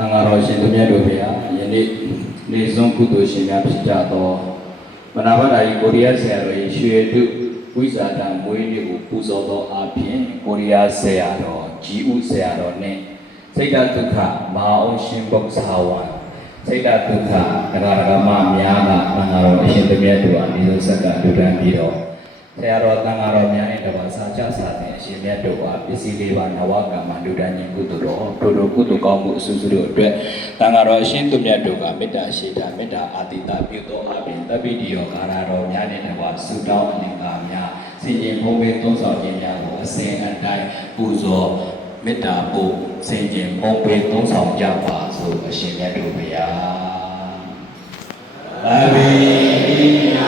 တန်ဃာတော်ရှင်သူမြတ်တို့ဗျာယနေ့နေဆုံးကုသိုလ်ရှင်များဖြစ်ကြသောမနာဘရာကြီးကိုရီးယားဆရာတော်ရဲ့ရွှေတုဝိဇာတမွေးနေ့ကိုပူဇော်သောအပြင်ကိုရီးယားဆရာတော်ဂျီဦးဆရာတော်နဲ့စိတ်တဒုက္ခမဟာအောင်ရှင်ဘုရားဝါစိတ်တဒုက္ခဒဂရဂမများကတန်ဃာတော်အရှင်သူမြတ်တို့အနိစ္စဆက်ကလူတန်းပြီးတော့ဆရာတော်တန်ဃာတော်များနဲ့တပါးစာချစာတဲ့အရှင်မြတ်တို့ဟာပစ္စည်းလေးပါနဝကမ္မလူတန်းခြင်းကုသိုလ်တော်တို့တို့ကုသိုလ်ကောင်းမှုအစုစုတို့အတွက်တန်ဃာတော်အရှင်သူမြတ်တို့ကမေတ္တာရှိတာမေတ္တာအာတိတပြုသောအပြင်တပိတိယောကာရတော်များနဲ့တပါးဆုတောင်းအလင်္ကာများစင်ကြင်ဘုံဘေးသုံးဆောင်ခြင်းများကိုအစဉ်အတိုင်းပူဇော်မေတ္တာပို့စင်ကြင်ဘုံဘေးသုံးဆောင်ကြပါစို့အရှင်မြတ်တို့ဘုရားအဘိဓိယ